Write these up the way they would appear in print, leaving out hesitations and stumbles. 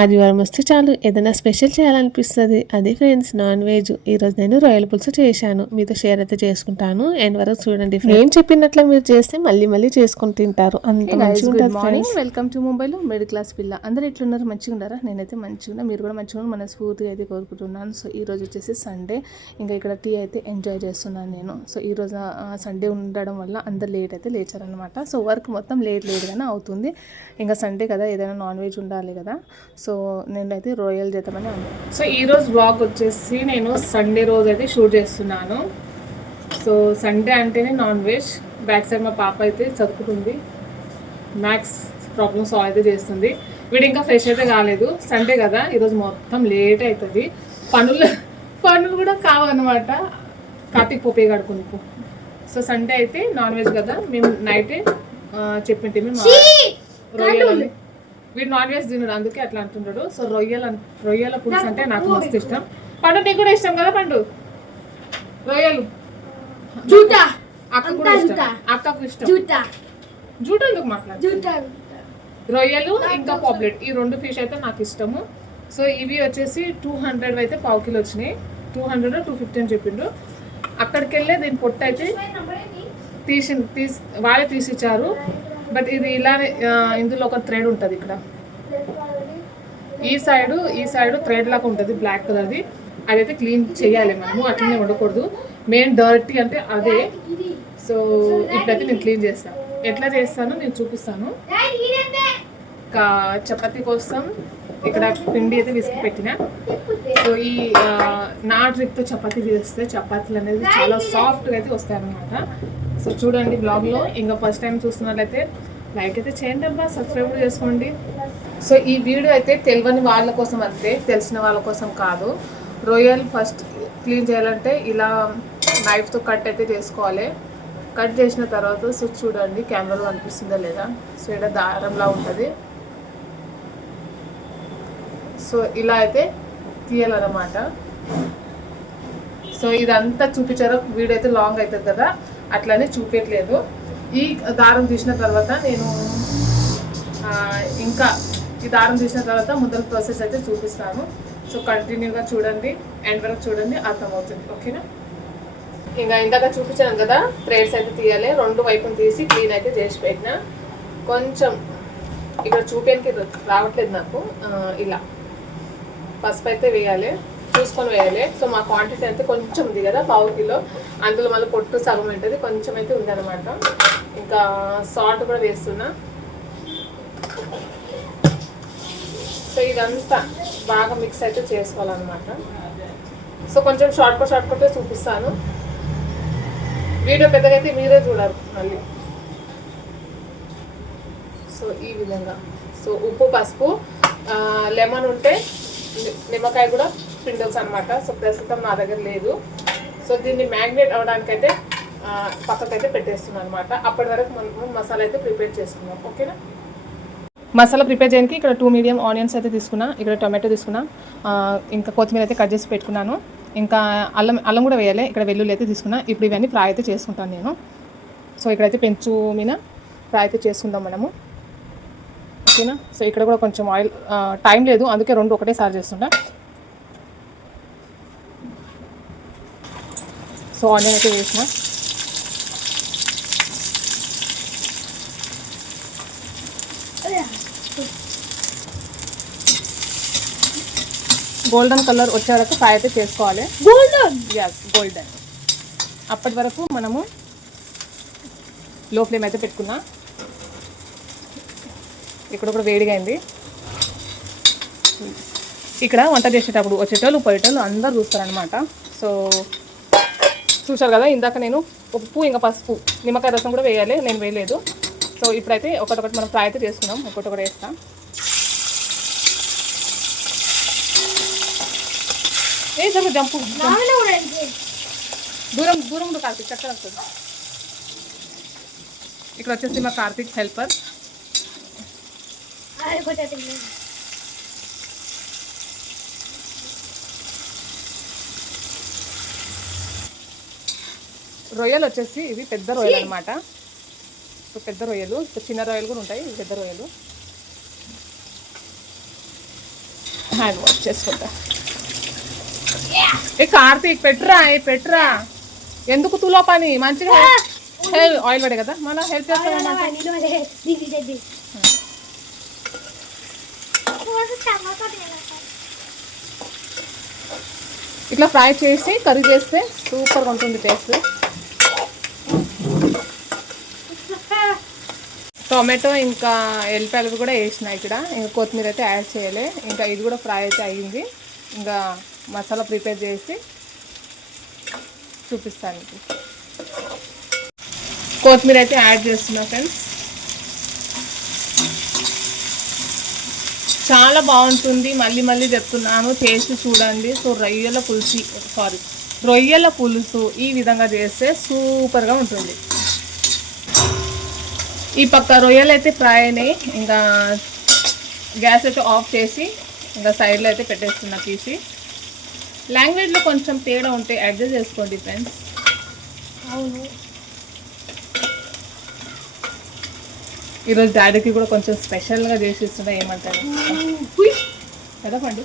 ఆదివారం వస్తే చాలు ఏదైనా స్పెషల్ చేయాలనిపిస్తుంది. అది ఫ్రెండ్స్ నాన్ వెజ్. ఈరోజు నేను రొయ్యల పులుసు చేశాను. మీతో షేర్ అయితే చేసుకుంటాను. ఎండ్ వరకు చూడండి. నేను చెప్పినట్లు మీరు చేస్తే మళ్ళీ మళ్ళీ చేసుకుని తింటారు. అంత మంచిగా ఉంటుంది. గుడ్ మార్నింగ్, వెల్కమ్ టు ముంబైలో మిడిల్ క్లాస్ పిల్ల. అందరూ ఎట్లున్నారు? మంచిగా ఉన్నారా? నేనైతే మంచిగా ఉన్నా, మీరు కూడా మంచిగా ఉన్నారు మనస్ఫూర్తిగా అయితే కోరుకుంటున్నాను. సో ఈ రోజు వచ్చేసి సండే, ఇంకా ఇక్కడ టీ అయితే ఎంజాయ్ చేస్తున్నాను నేను. సో ఈ రోజు సండే ఉండడం వల్ల అందరు లేట్ అయితే లేచారనమాట. సో వర్క్ మొత్తం లేట్గానే అవుతుంది. ఇంకా సండే కదా, ఏదైనా నాన్ వెజ్ ఉండాలి కదా. సో నేనైతే రొయ్యలు చేద్దామని అన్నాను. సో ఈరోజు బ్లాగ్ వచ్చేసి నేను సండే రోజు అయితే షూట్ చేస్తున్నాను. సో సండే అంటేనే నాన్ వెజ్. బ్యాక్ సైడ్ మా పాప అయితే చదువుకుంటుంది, మ్యాథ్స్ ప్రాబ్లమ్ సాల్వ్ అయితే చేస్తుంది. వీడు ఇంకా ఫ్రెష్ అయితే కాలేదు. సండే కదా, ఈరోజు మొత్తం లేట్ అవుతుంది. పనులు కూడా కావన్నమాట. కార్తీక్ పోపే కడుకునిపో. సో సండే అయితే నాన్ వెజ్ కదా, మేము నైటే చెప్పింటే రొయ్యలు. వీడు నాన్ వెజ్ తినడు, అందుకే అట్లా అంటున్నాడు. సో రొయ్యల పులుసు అంటే నాకు మస్తు ఇష్టం. పండు నీకు కూడా ఇష్టం కదా? పండు రొయ్యలు అక్కకు ఇష్టం. జూట ఎందుకు మాట్లాడు? రొయ్యలు ఇంకా పాప్లెట్, ఈ రెండు ఫిష్ అయితే నాకు ఇష్టము. సో ఇవి వచ్చేసి 200 అయితే పావు కిలో వచ్చినాయి. 200 250 అని చెప్పిండు. అక్కడికి వెళ్ళే దీని పొట్టు అయితే వాళ్ళే తీసిచ్చారు. బట్ ఇది ఇలానే, ఇందులో ఒక థ్రెడ్ ఉంటుంది ఇక్కడ, ఈ సైడ్ థ్రెడ్ లాగా ఉంటుంది బ్లాక్ కలర్ది. అదైతే క్లీన్ చేయాలి మనము, అట్లనే ఉండకూడదు. మెయిన్ డర్టీ అంటే అదే. సో ఇప్పుడైతే నేను క్లీన్ చేస్తాను. ఎట్లా చేస్తానో నేను చూపిస్తాను. చపాతీ కోసం ఇక్కడ పిండి అయితే విసికి పెట్టిన. సో ఈ నా ట్రిక్తో చపాతీ చేస్తే చపాతీలు అనేది చాలా సాఫ్ట్గా అయితే వస్తాయి అన్నమాట. సో చూడండి బ్లాగ్లో. ఇంకా ఫస్ట్ టైం చూస్తున్నట్లయితే లైక్ అయితే చేయండి అబ్బా, సబ్స్క్రైబ్ కూడా చేసుకోండి. సో ఈ వీడియో అయితే తెలియని వాళ్ళ కోసం అంతే, తెలిసిన వాళ్ళ కోసం కాదు. రొయ్యలు ఫస్ట్ క్లీన్ చేయాలంటే ఇలా నైఫ్తో కట్ అయితే చేసుకోవాలి. కట్ చేసిన తర్వాత సో చూడండి కెమెరాలో కనిపిస్తుందా లేదా. సో ఇక్కడ దారంలా ఉంటుంది. సో ఇలా అయితే తీయాలన్నమాట. సో ఇదంతా చూపించారో వీడియో అయితే లాంగ్ అవుతుంది కదా, అట్లానే చూపించట్లేదు. ఈ దారం తీసిన తర్వాత నేను ఇంకా ఈ దారం తీసిన తర్వాత ముద్దల ప్రాసెస్ అయితే చూపిస్తాను. సో కంటిన్యూగా చూడండి, ఎండ్ వరకు చూడండి, అర్థమవుతుంది. ఓకేనా? ఇంకా ఇందాక చూపించాను కదా, థ్రెడ్స్ అయితే తీయాలి. రెండు వైపును తీసి క్లీన్ అయితే చేసి పెట్టిన. కొంచెం ఇక్కడ చూపేనికి రావట్లేదు నాకు. ఇలా పసుపు అయితే వేయాలి, చూసుకొని వేయాలి. సో మా క్వాంటిటీ అయితే కొంచెం ఉంది కదా, పావు కిలో. అందులో మళ్ళీ పొట్టు సగం ఉంటుంది, కొంచెం అయితే ఉంది అనమాట. ఇంకా సాల్ట్ కూడా వేస్తున్నా. సో ఇదంతా బాగా మిక్స్ అయితే చేసుకోవాలన్నమాట. సో కొంచెం షార్ట్ కట్ చూపిస్తాను. వీడియో పెద్దగా అయితే మీరే చూడాలి మళ్ళీ. సో ఈ విధంగా. సో ఉప్పు, పసుపు, లెమన్ ఉంటే నిమ్మకాయ కూడా పిండల్స్ అనమాట. సో ప్రస్తుతం నా దగ్గర లేదు. సో దీన్ని మ్యాగ్నేట్ అవ్వడానికైతే పక్కకైతే పెట్టేస్తున్నాను అనమాట. అప్పటి వరకు మనం మసాలా అయితే ప్రిపేర్ చేసుకున్నాం. ఓకేనా? మసాలా ప్రిపేర్ చేయడానికి ఇక్కడ 2 మీడియం ఆనియన్స్ అయితే తీసుకున్నా, ఇక్కడ టొమాటో తీసుకున్నా, ఇంకా కొత్తిమీర అయితే కట్ చేసి పెట్టుకున్నాను. ఇంకా అల్లం కూడా వేయాలి. ఇక్కడ వెల్లుల్లి అయితే తీసుకున్నా. ఇప్పుడు ఇవన్నీ ఫ్రై అయితే చేసుకుంటాను నేను. సో ఇక్కడైతే పెంచు మీద ఫ్రై అయితే చేసుకుందాం మనము. ఓకేనా? సో ఇక్కడ కూడా కొంచెం ఆయిల్, టైం లేదు అందుకే రెండు ఒకటేసారి చేస్తుంటా. సో ఆనియన్ అయితే వేసిన. గోల్డెన్ కలర్ వచ్చే వరకు ఫ్రై అయితే చేసుకోవాలి. గోల్డెన్ అప్పటి వరకు మనము లో ఫ్లేమ్ అయితే పెట్టుకున్నా. ఇక్కడ కూడా వేడిగా అయింది. ఇక్కడ వంట చేసేటప్పుడు వచ్చేటోళ్ళు పోయేటోళ్ళు అందరూ చూస్తారనమాట. సో చూసారు కదా, ఇందాక నేను ఉప్పు ఇంకా పసుపు, నిమ్మకాయ రసం కూడా వేయాలి, నేను వేయలేదు. సో ఇప్పుడైతే ఒకటొకటి మనం ఫ్రై అయితే చేసుకుందాం. ఒకటొకటి వేస్తాం. ఏ జరుగు జంపు, దూరం కార్తీక్ చక్కగా వస్తుంది. ఇక్కడ వచ్చేసి మా కార్తీక్ హెల్పర్. రొయ్యలు వచ్చేసి ఇవి పెద్ద రొయ్యలు అనమాట. సో పెద్ద రొయ్యలు, చిన్న రొయ్యలు కూడా ఉంటాయి, పెద్ద రొయ్యలు. హ్యాండ్ వాష్ చేసుకుంటా. ఏ కార్తీక్ పెట్టురా ఎందుకు తులో పని మంచిగా ఆయిల్ పడే కదా మన హెల్ప్ చేస్తాం. ఇట్లా ఫ్రై చేసి కర్రీ చేస్తే సూపర్గా ఉంటుంది టేస్ట్. టొమాటో ఇంకా ఎల్లిపాయలు కూడా వేసిన ఇక్కడ. ఇంకా కొత్తిమీర అయితే యాడ్ చేయలే. ఇంకా ఇది కూడా ఫ్రై అయితే అయ్యింది. ఇంకా మసాలా ప్రిపేర్ చేసి చూపిస్తాను. కొత్తిమీర అయితే యాడ్ చేస్తున్నా ఫ్రెండ్స్. చాలా బాగుంటుంది, మళ్ళీ మళ్ళీ చెప్తున్నాను, టేస్ట్ చూడండి. సో రొయ్యల పులుసు ఈ విధంగా చేస్తే సూపర్గా ఉంటుంది. ఈ పక్క రొయ్యలు అయితే ఫ్రై అయినాయి. ఇంకా గ్యాస్ అయితే ఆఫ్ చేసి ఇంకా సైడ్లో అయితే పెట్టేస్తున్నా తీసి. లాంగ్వేజ్లో కొంచెం తేడా ఉంటే అడ్జస్ట్ చేసుకోండి ఫ్రెండ్స్. అవును, ఈరోజు డాడీకి కూడా కొంచెం స్పెషల్గా చేసి ఇస్తున్నా. ఏమంటారు కదా పండు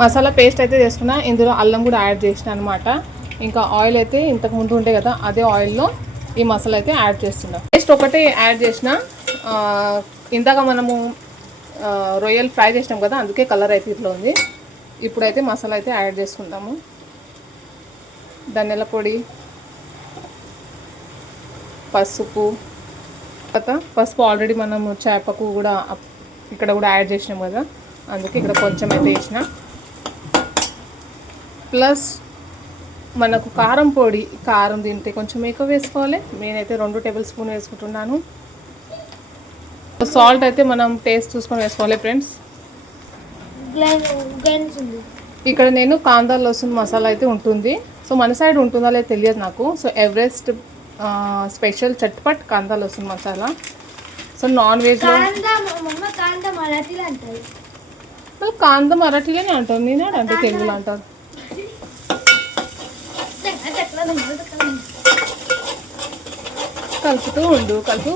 మసాలా పేస్ట్ అయితే చేసుకున్నా. ఇందులో అల్లం కూడా యాడ్ చేసిన అనమాట. ఇంకా ఆయిల్ అయితే ఇంతకు ముందు ఉంటే కదా అదే ఆయిల్లో ఈ మసాలా అయితే యాడ్ చేస్తున్నా. పేస్ట్ ఒకటే యాడ్ చేసిన. ఇందాక మనము రొయ్యలు ఫ్రై చేసినాం కదా, అందుకే కలర్ అయితే ఇట్లా ఉంది. ఇప్పుడైతే మసాలా అయితే యాడ్ చేసుకుందాము. ధనియాల పొడి, పసుపు. పసుపు ఆల్రెడీ మనము చేపకు కూడా ఇక్కడ కూడా యాడ్ చేసినాం కదా, అందుకే ఇక్కడ కొంచెం అయితే వేసిన. ప్లస్ మనకు కారం పొడి, కారం తింటే కొంచెం ఎక్కువ వేసుకోవాలి. నేనైతే 2 టేబుల్ స్పూన్ వేసుకుంటున్నాను. సాల్ట్ అయితే మనం టేస్ట్ చూసుకొని వేసుకోవాలి ఫ్రెండ్స్. ఇక్కడ నేను కాందా లసూన్ మసాలా అయితే ఉంటుంది. సో మన సైడ్ ఉంటుందా లేదు తెలియదు నాకు. So Everest special chatpat kanda lasun masala. So non వెజ్లో కాందా మరాఠీలోనే అంటారు, నేనే అంటే తెలుగులో అంటారు. కలుపుతూ ఉండు కలుపు.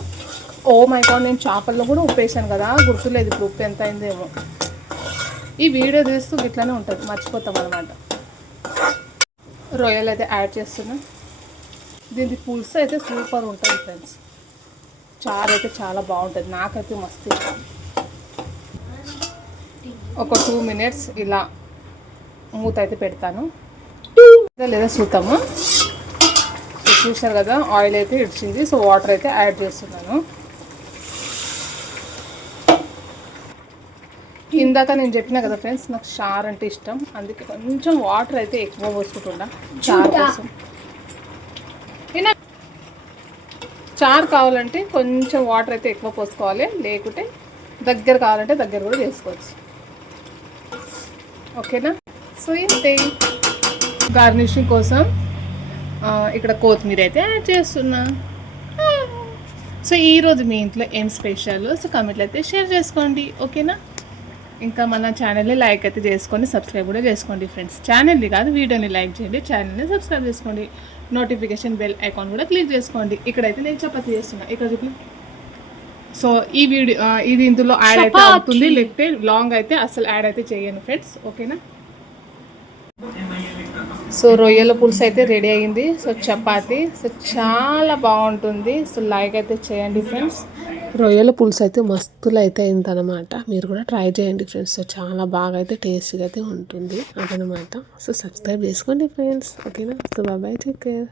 ఓ మై గాడ్, నేను చేపల్లో కూడా ఉప్పు వేసాను కదా, గుర్తులేదు ఇప్పుడు ఉప్పు ఎంత అయిందేమో. ఈ వీడియో తీస్తూ ఇట్లానే ఉంటుంది, మర్చిపోతాం అనమాట. రొయ్యలు అయితే యాడ్ చేస్తున్నా. దీనికి పులుసు అయితే సూపర్ ఉంటుంది ఫ్రెండ్స్. చారు అయితే చాలా బాగుంటుంది, నాకైతే మస్తు ఇష్టం. ఒక 2 మినిట్స్ ఇలా మూత అయితే పెడతాను, లేదా చూద్దాము. చూసారు కదా ఆయిల్ అయితే ఇడిచింది. సో వాటర్ అయితే యాడ్ చేస్తున్నాను. ఇందాక నేను చెప్పినా కదా ఫ్రెండ్స్, నాకు చారు అంటే ఇష్టం, అందుకే కొంచెం వాటర్ అయితే ఎక్కువ పోసుకుంటున్నా చారు కోసం. చారు కావాలంటే కొంచెం వాటర్ అయితే ఎక్కువ పోసుకోవాలి, లేకుంటే దగ్గర కావాలంటే దగ్గర కూడా చేసుకోవచ్చు. ఓకేనా? సో ఇంతే. గార్నిషింగ్ కోసం ఇక్కడ కొత్తిమీర అయితే యాడ్ చేస్తున్నా. సో ఈరోజు మీ ఇంట్లో ఏం స్పెషల్, సో కామెంట్లు అయితే షేర్ చేసుకోండి. ఓకేనా? ఇంకా మన ఛానల్ని లైక్ అయితే చేసుకోండి, సబ్స్క్రైబ్ కూడా చేసుకోండి ఫ్రెండ్స్. ఛానల్ని కాదు, వీడియోని లైక్ చేయండి, ఛానల్ని సబ్స్క్రైబ్ చేసుకోండి, నోటిఫికేషన్ బెల్ ఐకాన్ కూడా క్లిక్ చేసుకోండి. ఇక్కడైతే నేను చపాతీ చేస్తున్నా, ఇక్కడ చూపి. సో ఈ వీడియో ఇది ఇందులో యాడ్ అయితే అవుతుంది, లేకపోతే లాంగ్ అయితే అసలు యాడ్ అయితే చేయను ఫ్రెండ్స్. ఓకేనా? సో రొయ్యల పులుసు అయితే రెడీ అయ్యింది. సో చపాతీ, సో చాలా బాగుంటుంది. సో లైక్ అయితే చేయండి ఫ్రెండ్స్. రొయ్యల పులుసు అయితే మస్తులు అయితే అయిందనమాట. మీరు కూడా ట్రై చేయండి ఫ్రెండ్స్. సో చాలా బాగా అయితే టేస్ట్గా అయితే ఉంటుంది అదనమాట. సో సబ్స్క్రైబ్ చేసుకోండి ఫ్రెండ్స్. ఓకేనా? So bye, take care.